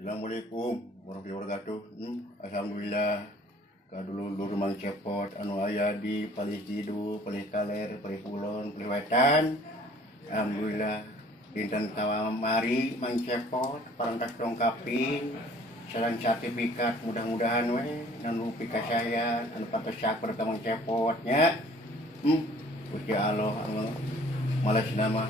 Assalamualaikum warahmatullahi wabarakatuh. Alhamdulillah kadulur mang cepot anu aya di palih tidu, palih kaler, palih kulon, palih wetan. Alhamdulillah dinten kamari mang cepot parantak dongkapin sareng sertifikat mudah-mudahan we anu pikasayan anu patos sakur ka mang cepotnya. Gusti Allah anu malas nama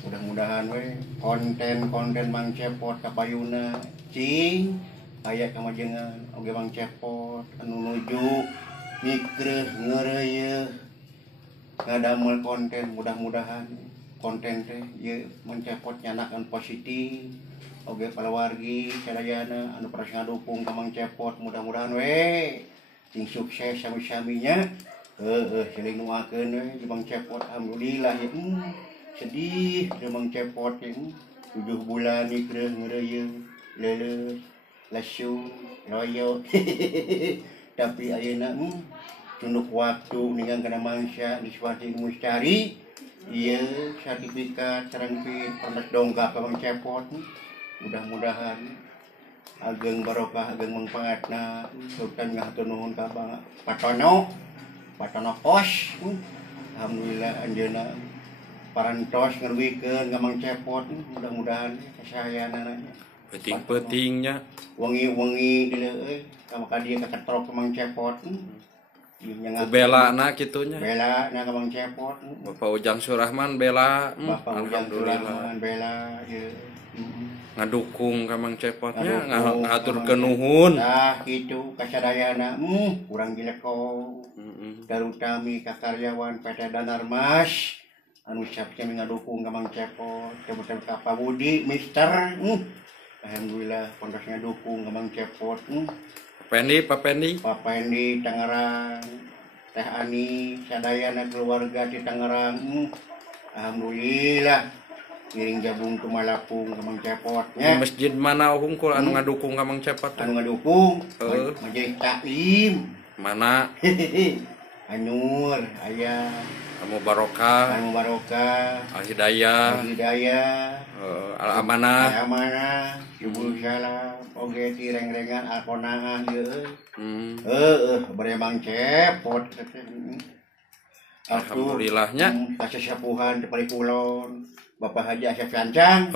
mudah-mudahan we konten mang cepot kapayuna cing aya kamajengan oge mang cepot anu nuju mikreh ngeureuy ngadamel konten mudah-mudahan konten teh ye mang cepot nyanakan positif oge palawargi sadayana anu paras ngadukung ka mang cepot mudah-mudahan we sing sukses sami-saminya sering nuakeun we mang cepot alhamdulillah ya sedih mang cepot yang 7 bulan mikreh ngeureuy leuleus lasu loyo tapi ayeuna tunduk waktu ninggang kana mangsa di suatu mustari ieu sertifikat sareng parantos dongkap ka mang cepot mudah-mudahan ageng barokah ageng mangpaatna sultan ngahatur nuhun ka Patono kos alhamdulillah anjeunna parantos ngeruwikeun ka mang cepot mudah-mudahan kasayanana peting-petingnya wengi-wengi dileueuy ka dieu kaketrok ka mang cepot bela na kitunya bela na ka mang cepot Bapak Ujang Surahman bela Bapak Ujang Surahman bela ieu ngadukung ka mang cepotnya ngaturkeun nuhun tah kitu kasadayana urang Jileko darutami ka karyawan PT Danarmas anu siapnya ngadukung ka mang cepot kebetulan ka Pak Budi Mister alhamdulillah pontos ngadukung ka mang cepot Pak Pendi Tangerang Teh Ani sadayana keluarga di Tangerang alhamdulillah ngiring jabung ke Malapung ka mang cepotnya masjid mana hungkul anu ngadukung ka mang cepot anu ngadukung majelis taklim mana Anur aya Anu Barokah Al Hidayah Al Amanah Ibu Salam oge ti reng-rengan Al Qanaah ieu bari mang cepot alhamdulillahnya kasesepuhan di Parikulon Bapak Haji Asyaf Sancang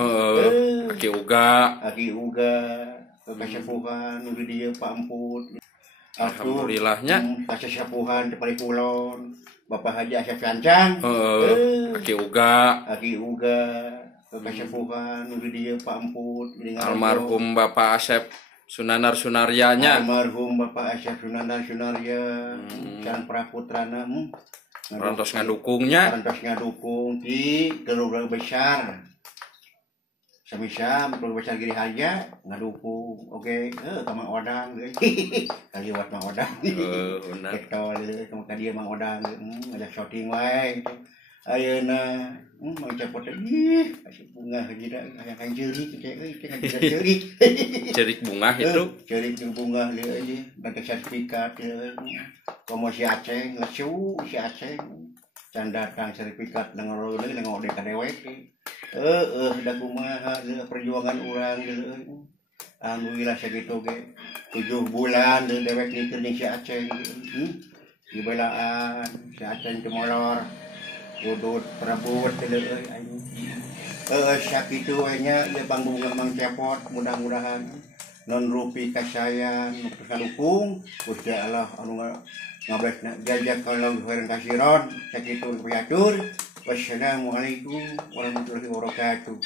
Aki Uga kasesepuhan nu di dieu Pak Amput alhamdulillahnya kasesepuhan di Parikulon Bapak Haji Asyaf Sancang Aki Uga kasesepuhan nu di dieu Pak Amput almarhum Bapak Asyaf Sunanar Sunaryanya almarhum Bapak Asyaf Sunanar Sunarya sareng praputrana parantos ngadukung di keluarga besar samisam keluarga besar Giri Haja ngadukung oke ka Mang Odang kaliwat Mang Odang ketol ka dia Mang Odang ada shooting wae ayeuna mang cepot kasih bunga hiji da aya jerik cerik bunga itu cerik bunga lieu aja bagi sertifikat komo si Aceh lesu si Aceh can datang sertifikat nangoro ode ka dewek da kumaha perjuangan urang deuleu alhamdulillah sakitu ge 7 bulan dewek nikeun si Aceh dibelaan si Aceh molor udut prabut deuleu sakitu we nya ieu panggung mang cepot mudah-mudahan non rupi kasayan terus ngadukung Gusti Allah anu ngabesna jazakallahu khairan kasiron sakitu piatur wassalamualaikum warahmatullahi wabarakatuh.